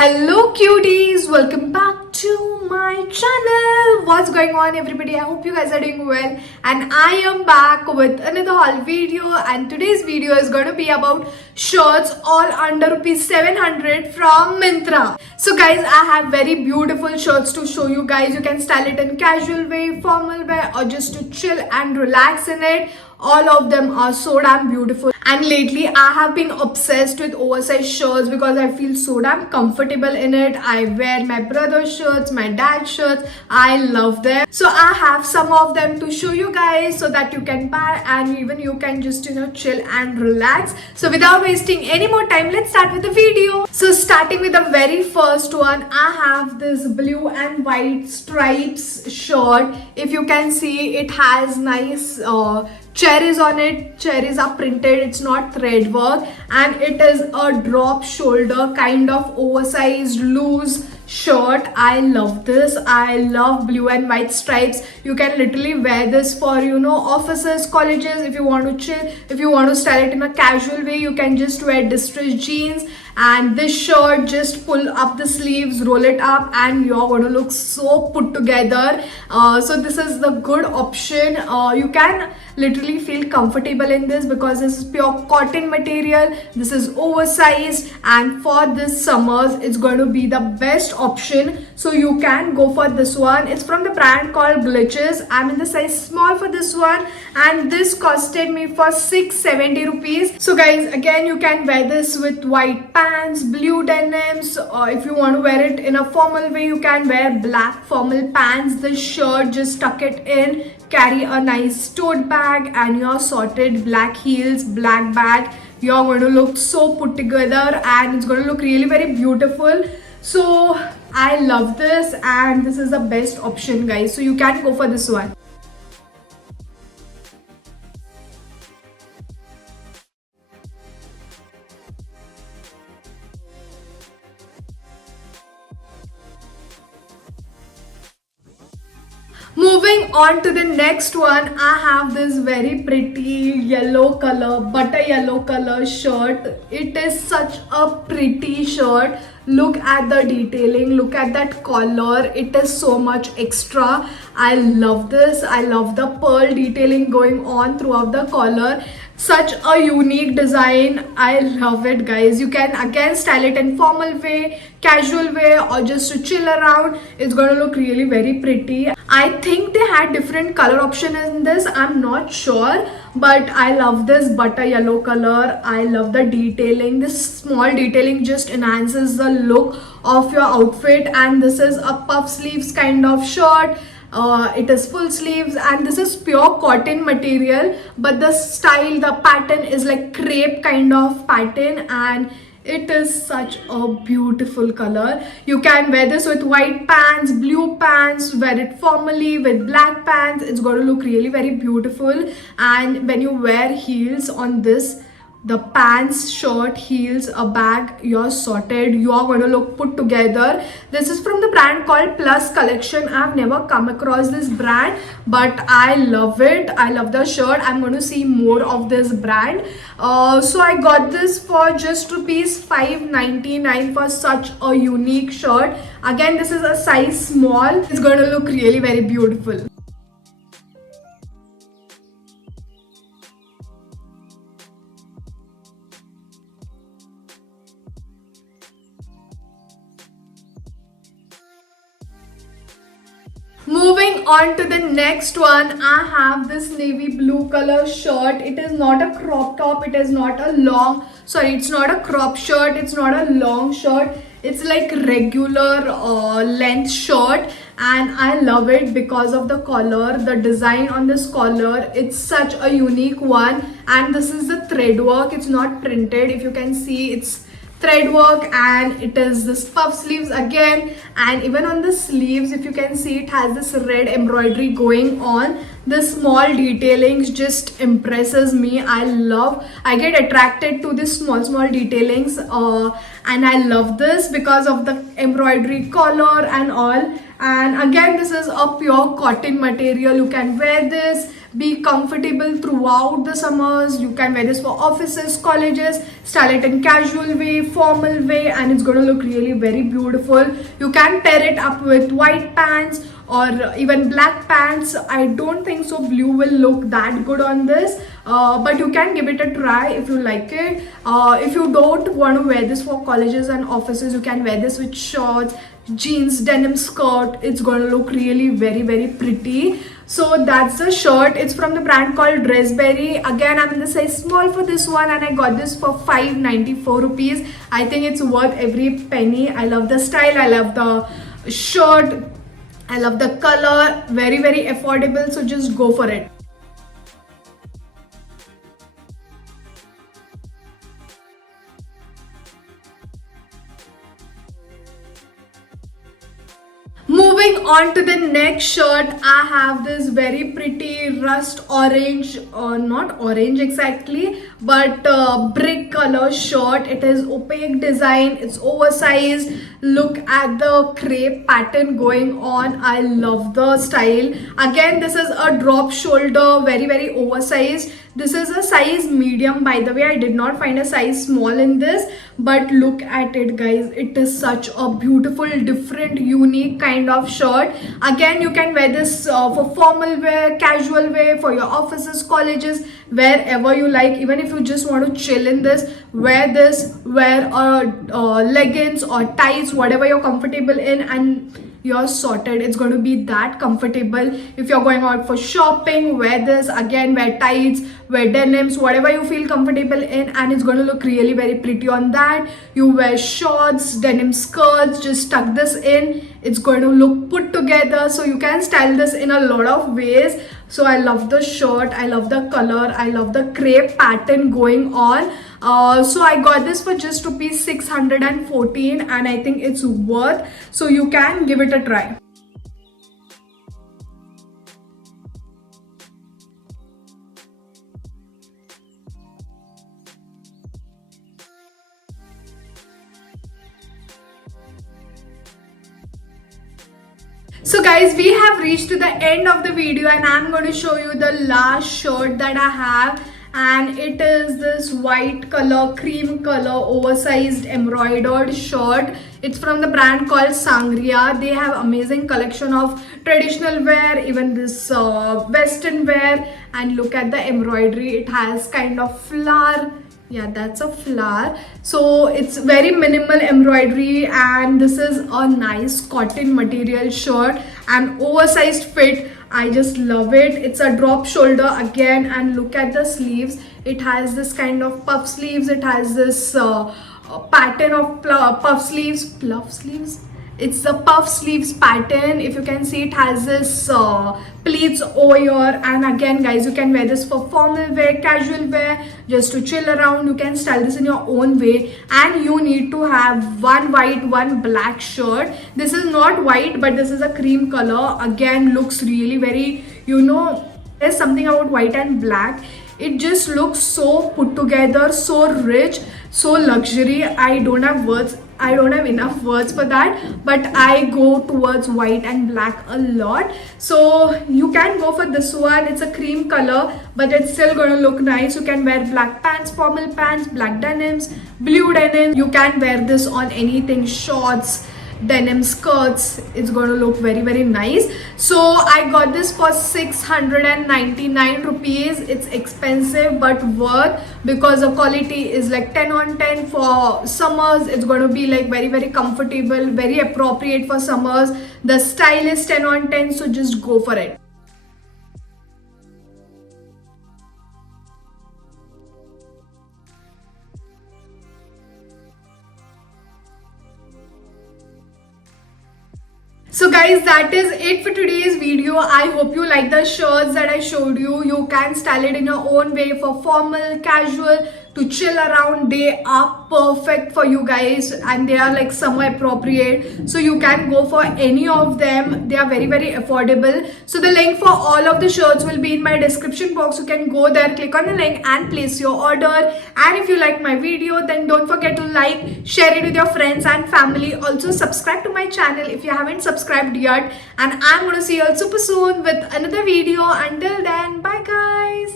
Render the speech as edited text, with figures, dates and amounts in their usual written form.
Hello cuties, welcome back to my channel. What's going on everybody? I hope you guys are doing well and I am back with another haul video, and today's video is going to be about shirts all under rupees 700 from Myntra. So guys, I have very beautiful shirts to show you guys. You can style it in casual way, formal way, or just to chill and relax in it. All of them are so damn beautiful, and lately I have been obsessed with oversized shirts because I feel so damn comfortable in it. I wear my brother's shirts, my dad's shirts. I love them. So I have some of them to show you guys so that you can buy and even you can just chill and relax. So without wasting any more time, let's start with the video. So starting with the very first one, I have this blue and white stripes shirt. If you can see, it has nice cherries on it. Cherries are printed, it's not thread work, and it is a drop shoulder kind of oversized loose shirt. I love this. I love blue and white stripes. You can literally wear this for offices, colleges. If you want to chill, if you want to style it in a casual way, you can just wear distressed jeans and this shirt. Just pull up the sleeves, roll it up, and you're going to look so put together. So this is the good option. You can literally feel comfortable in this because this is pure cotton material. This is oversized, and for this summers it's going to be the best option. So you can go for this one. It's from the brand called Glitches. I'm in the size small for this one, and this costed me for 670 rupees. So guys, again, you can wear this with white pants, blue denims, or if you want to wear it in a formal way, you can wear black formal pants. This shirt, just tuck it in, carry a nice tote bag, and you're sorted. Black heels, black bag, you're going to look so put together and it's going to look really very beautiful. So I love this, and this is the best option, guys. So you can go for this one. Moving on to the next one, I have this very pretty yellow color, butter yellow color shirt. It is such a pretty shirt. Look at the detailing, look at that collar. It is so much extra. I love this. I love the pearl detailing going on throughout the collar. Such a unique design. I love it, guys. You can again style it in formal way, casual way, or just to chill around. It's going to look really very pretty. I think they had different color option in this. I'm not sure, but I love this butter yellow color. I love the detailing. This small detailing just enhances the look of your outfit, and this is a puff sleeves kind of shirt. It is full sleeves, and this is pure cotton material, but the style, the pattern is like crepe kind of pattern, and it is such a beautiful color. You can wear this with white pants, blue pants, wear it formally with black pants. It's going to look really very beautiful. And when you wear heels on this, the pants, shirt, heels, a bag, you're sorted. You are going to look put together. This is from the brand called Plus Collection. I've never come across this brand, but I love it. I love the shirt. I'm going to see more of this brand. So I got this for just rupees 599 for such a unique shirt. Again, this is a size small. It's going to look really very beautiful. Moving on to the next one, I have this navy blue color shirt. It is not a crop top. It is not a long, it's not a crop shirt. It's not a long shirt. It's like regular length shirt, and I love it because of the collar, the design on this collar. It's such a unique one, and this is the thread work. It's not printed. If you can see, it's thread work, and it is this puff sleeves again, and even on the sleeves, if you can see, it has this red embroidery going on. The small detailings just impresses me. I get attracted to this small detailings, and I love this because of the embroidery collar and all. And again, this is a pure cotton material. You can wear this be comfortable throughout the summers. You can wear this for offices, colleges, style it in casual way, formal way, and it's going to look really very beautiful. You can pair it up with white pants or even black pants. I don't think so blue will look that good on this, but you can give it a try if you like it. If you don't want to wear this for colleges and offices, you can wear this with shorts, jeans, denim skirt. It's going to look really very very pretty. So that's the shirt. It's from the brand called Dressberry. Again, I'm in the size small for this one, and I got this for 594 rupees. I think it's worth every penny. I love the style, I love the shirt, I love the color. Very very affordable, so just go for it. Moving on to the next shirt, I have this very pretty rust orange, or not orange exactly, but brick color shirt. It is opaque design, it's oversized. Look at the crepe pattern going on. I love the style. Again, this is a drop shoulder, very very oversized. This is a size medium, by the way. I did not find a size small in this, but look at it guys. It is such a beautiful, different, unique kind of shirt. Again, you can wear this for formal wear, casual wear, for your offices, colleges, wherever you like. Even if you just want to chill in this, wear this, wear leggings or tights, whatever you're comfortable in, and you're sorted. It's going to be that comfortable. If you're going out for shopping, wear this. Again, wear tights, wear denims, whatever you feel comfortable in, and it's going to look really very pretty on that. You wear shorts, denim skirts, just tuck this in. It's going to look put together, so you can style this in a lot of ways. So I love the shirt, I love the color, I love the crepe pattern going on. So I got this for just rupees 614, and I think it's worth, so you can give it a try. So guys, we have reached to the end of the video, and I'm going to show you the last shirt that I have, and it is this white color, cream color, oversized embroidered shirt. It's from the brand called Sangria. They have amazing collection of traditional wear, even this western wear, and look at the embroidery. It has kind of flower. Yeah, that's a flower. So it's very minimal embroidery, and this is a nice cotton material shirt and oversized fit. I just love it. It's a drop shoulder again, and look at the sleeves. It has this kind of puff sleeves. It has this pattern of puff sleeves. It's the puff sleeves pattern. If you can see, it has this pleats over here. And again guys, you can wear this for formal wear, casual wear, just to chill around. You can style this in your own way, and you need to have one white, one black shirt. This is not white, but this is a cream color. Again, looks really very, there's something about white and black. It just looks so put together, so rich, so luxury. I don't have words. I don't have enough words for that, but I go towards white and black a lot. So you can go for this one. It's a cream color, but it's still going to look nice. You can wear black pants, formal pants, black denims, blue denim. You can wear this on anything, shorts, denim skirts. It's going to look very very nice. So I got this for 699 rupees. It's expensive but worth, because the quality is like 10 on 10 for summers. It's going to be like very very comfortable, very appropriate for summers. The style is 10 on 10, so just go for it. So guys, that is it for today's video. I hope you like the shirts that I showed you. You can style it in your own way for formal, casual, to chill around. They are perfect for you guys, and they are like summer appropriate, so you can go for any of them. They are very very affordable. So the link for all of the shirts will be in my description box. You can go there, click on the link and place your order. And if you like my video, then don't forget to like, share it with your friends and family. Also subscribe to my channel if you haven't subscribed subscribed yet. And I'm gonna see you all super soon with another video. Until then, bye guys.